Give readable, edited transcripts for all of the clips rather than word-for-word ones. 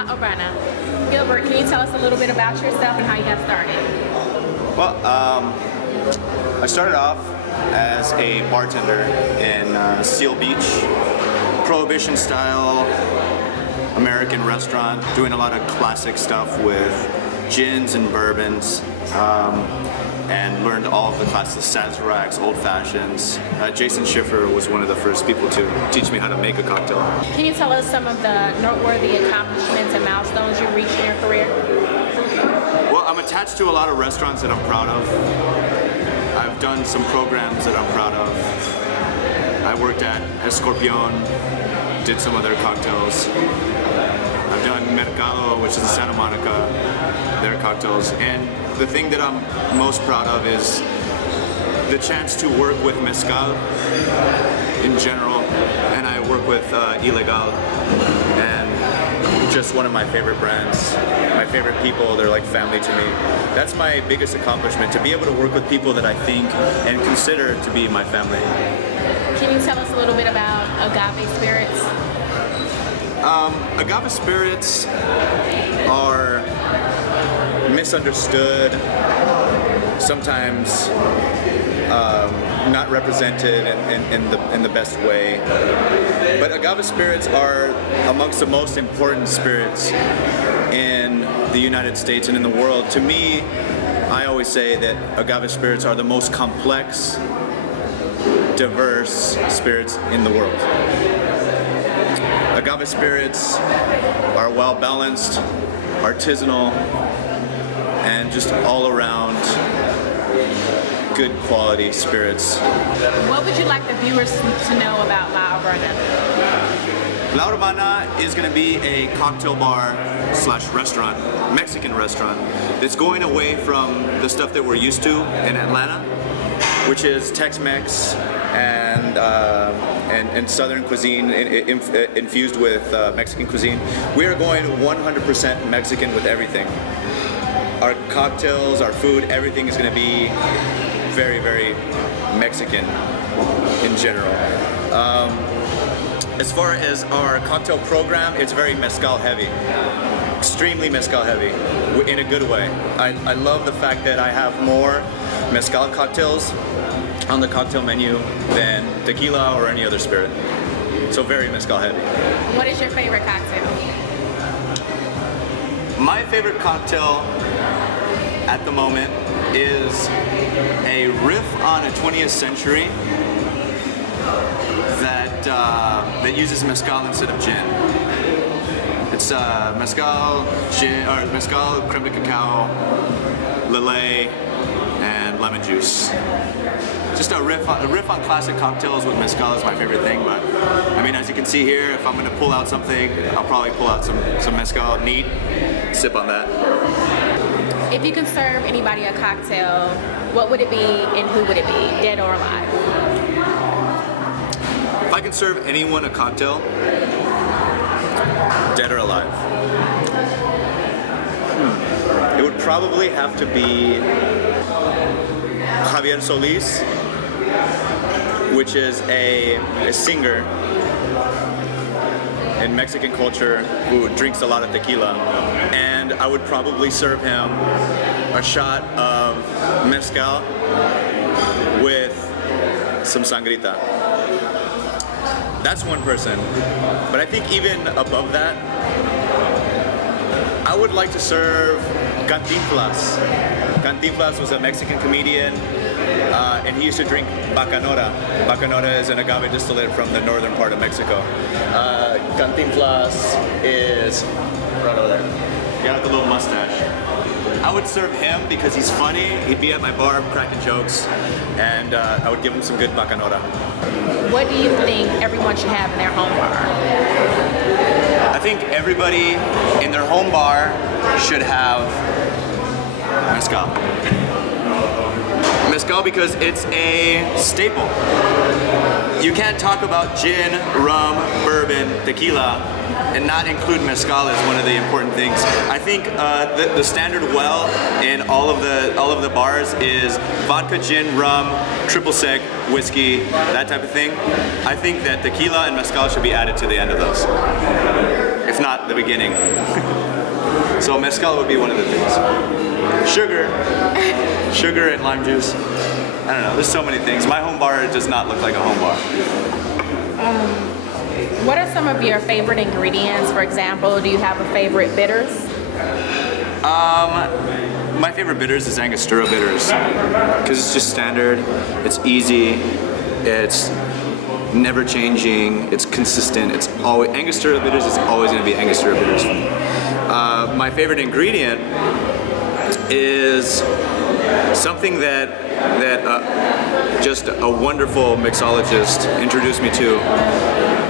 La Urbana. Gilbert, can you tell us a little bit about yourself and how you got started? Well, I started off as a bartender in Seal Beach, Prohibition style American restaurant, doing a lot of classic stuff with gins and bourbons, and learned all of the classic Sazeracs, Old Fashions. Jason Schiffer was one of the first people to teach me how to make a cocktail. Can you tell us some of the noteworthy accomplishments and milestones you've reached in your career? Well, I'm attached to a lot of restaurants that I'm proud of. I've done some programs that I'm proud of. I worked at Escorpion, did some other cocktails. I've done Mercado, which is in Santa Monica, their cocktails. And the thing that I'm most proud of is the chance to work with mezcal in general. And I work with Ilegal, and just one of my favorite brands, my favorite people. They're like family to me. That's my biggest accomplishment, to be able to work with people that I think and consider to be my family. Can you tell us a little bit about agave spirits? Agave spirits are misunderstood, sometimes not represented in the best way. But agave spirits are amongst the most important spirits in the United States and in the world. To me, I always say that agave spirits are the most complex, diverse spirits in the world. Agave spirits are well balanced, artisanal, and just all around good quality spirits. What would you like the viewers to know about La Urbana? La Urbana is going to be a cocktail bar slash restaurant, Mexican restaurant, that's going away from the stuff that we're used to in Atlanta, which is Tex-Mex and Southern cuisine infused with Mexican cuisine. We are going 100% Mexican with everything. Our cocktails, our food, everything is going to be very, very Mexican in general. As far as our cocktail program, it's very mezcal heavy. Extremely mezcal heavy, in a good way. I love the fact that I have more mezcal cocktails on the cocktail menu than tequila or any other spirit. So very mezcal heavy. What is your favorite cocktail? My favorite cocktail at the moment is a riff on a 20th century that uses mezcal instead of gin. It's mezcal, gin, or mezcal, creme de cacao, Lillet, and lemon juice. Just a riff on classic cocktails with mezcal is my favorite thing. But I mean, as you can see here, if I'm going to pull out something, I'll probably pull out some mezcal neat, sip on that. If you could serve anybody a cocktail, what would it be and who would it be, dead or alive? If I can serve anyone a cocktail, dead or alive, it would probably have to be Javier Solis, which is a singer in Mexican culture who drinks a lot of tequila, and I would probably serve him a shot of mezcal with some sangrita. That's one person, but I think even above that, I would like to serve Cantinflas. Cantinflas was a Mexican comedian, and he used to drink bacanora. Bacanora is an agave distillate from the northern part of Mexico. Cantinflas is right over there. Got the little mustache. I would serve him because he's funny. He'd be at my bar cracking jokes, and I would give him some good bacanora. What do you think everyone should have in their home bar? I think everybody in their home bar should have mezcal. Mezcal because it's a staple. You can't talk about gin, rum, bourbon, tequila, and not include mezcal as one of the important things. I think the standard well in all of the bars is vodka, gin, rum, triple sec, whiskey, that type of thing. I think that tequila and mezcal should be added to the end of those. if not the beginning. So mezcal would be one of the things. Sugar and lime juice. I don't know, there's so many things. My home bar does not look like a home bar. What are some of your favorite ingredients? For example, do you have a favorite bitters? My favorite bitters is Angostura bitters because it's just standard, it's easy, it's never changing, it's consistent, it's always, Angostura bitters is always going to be Angostura bitters for me. My favorite ingredient is something that just a wonderful mixologist introduced me to,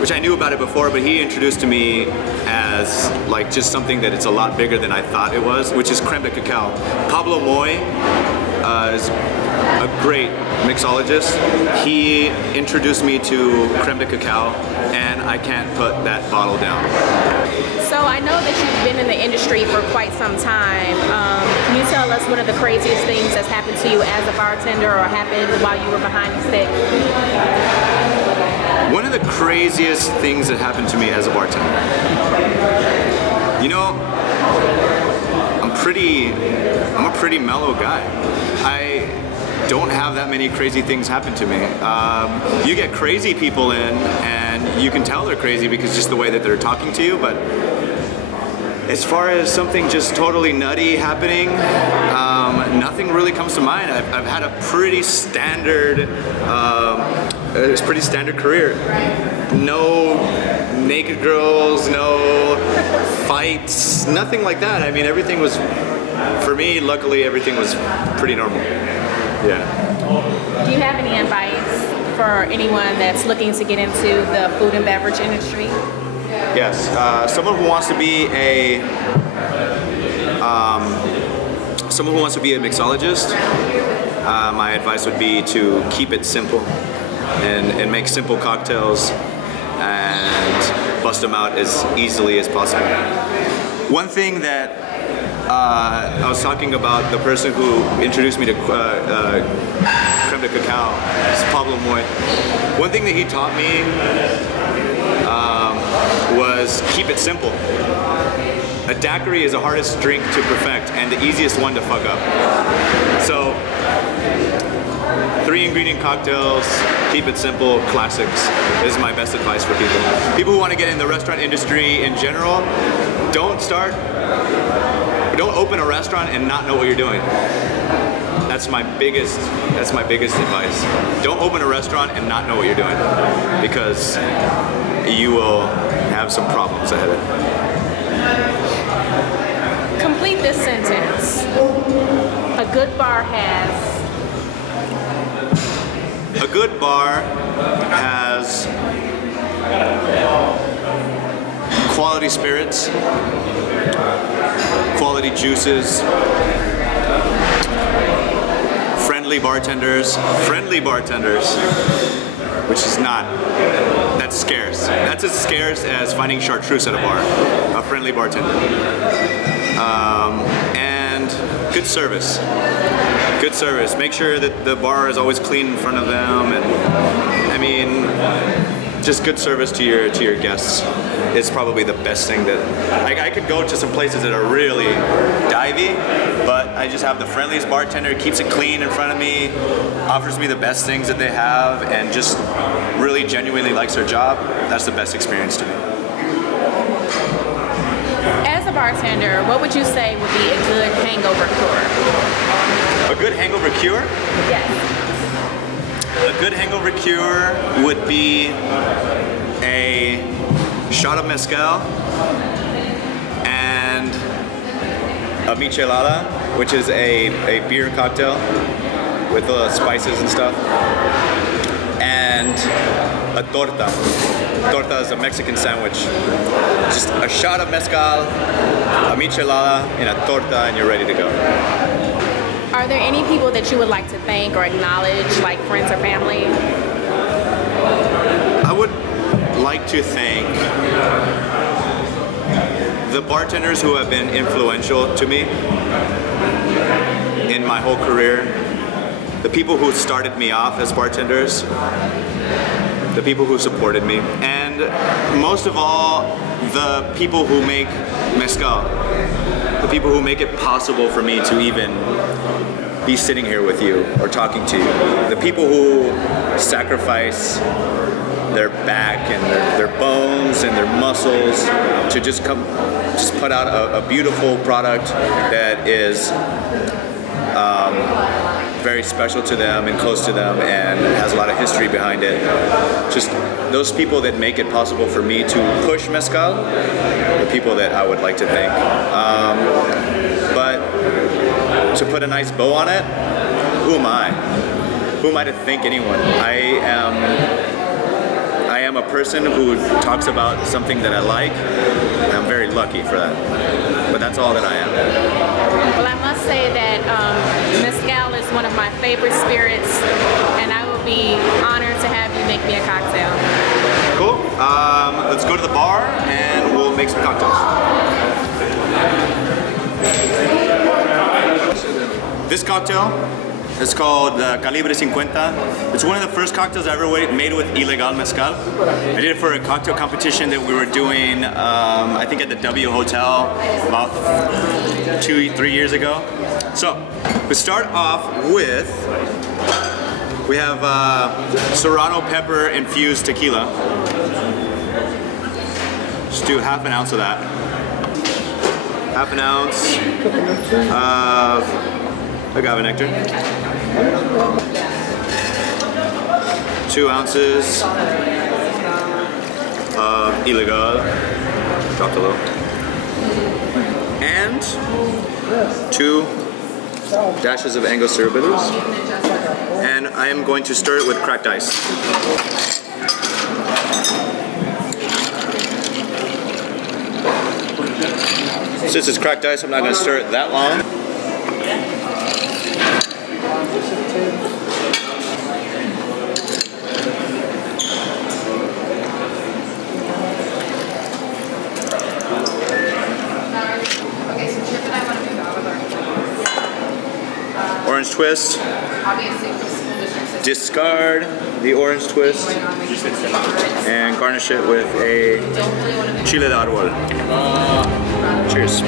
which I knew about it before, but he introduced to me as like just something that it's a lot bigger than I thought it was, which is creme de cacao. Pablo Moy is a great mixologist. He introduced me to creme de cacao, and I can't put that bottle down. So I know that you've been in the industry for quite some time. Can you tell us one of the craziest things that's happened to you as a bartender or happened while you were behind the stick? One of the craziest things that happened to me as a bartender. You know, I'm a pretty mellow guy. I don't have that many crazy things happen to me. You get crazy people in and you can tell they're crazy because just the way that they're talking to you, but as far as something just totally nutty happening, nothing really comes to mind. I've had a pretty standard career. No naked girls, no fights, nothing like that. I mean, everything was, for me, luckily, everything was pretty normal. Yeah. Do you have any advice for anyone that's looking to get into the food and beverage industry? Yes, someone who wants to be a mixologist. My advice would be to keep it simple and make simple cocktails and bust them out as easily as possible. One thing that I was talking about, the person who introduced me to creme de cacao, is Pablo Moy. One thing that he taught me was keep it simple. A daiquiri is the hardest drink to perfect and the easiest one to fuck up. So, 3 ingredient cocktails, keep it simple, classics is my best advice for people. People who want to get in the restaurant industry in general, don't open a restaurant and not know what you're doing. That's my biggest advice. Don't open a restaurant and not know what you're doing, because you will have some problems ahead. Complete this sentence. A good bar has... A good bar has quality spirits, quality juices, friendly bartenders, which is not, that's scarce. That's as scarce as finding chartreuse at a bar, a friendly bartender. And good service. Good service. Make sure that the bar is always clean in front of them, and I mean, just good service to your guests is probably the best thing that, like, I could go to some places that are really divey, but I just have the friendliest bartender, keeps it clean in front of me, offers me the best things that they have, and just really genuinely likes their job. That's the best experience to me. As a bartender, what would you say would be a good hangover cure? A good hangover cure? Yes. A good hangover cure would be a shot of mezcal and a michelada, which is a beer cocktail with spices and stuff, and a torta. Torta is a Mexican sandwich. Just a shot of mezcal, a michelada, and a torta, and you're ready to go. Are there any people that you would like to thank or acknowledge, like friends or family? I would like to thank the bartenders who have been influential to me in my whole career, the people who started me off as bartenders, the people who supported me, and most of all, the people who make mezcal, the people who make it possible for me to even be sitting here with you or talking to you, the people who sacrifice their back and their bones and their muscles to just put out a beautiful product that is very special to them and close to them and has a lot of history behind it. Just those people that make it possible for me to push mezcal, the people that I would like to thank. But to put a nice bow on it, who am I? Who am I to thank anyone? I am a person who talks about something that I like, and I'm very lucky for that. But that's all that I am. Well, I must say that mezcal is one of my favorite spirits, and I will be honored to have you make me a cocktail. Cool. Let's go to the bar and we'll make some cocktails. This cocktail is called Calibre 50. It's one of the first cocktails I ever made with illegal mezcal. I did it for a cocktail competition that we were doing, I think at the W Hotel about 2-3 years ago. So, we start off with, we have Serrano pepper infused tequila. Just do half an ounce of that. Half an ounce of agave nectar. 2 ounces of illegal, dropped a little, and 2 dashes of Angostura bitters. And I am going to stir it with cracked ice. Since it's cracked ice, I'm not going to stir it that long. Orange twist. Discard the orange twist and garnish it with a chile de árbol. Cheers.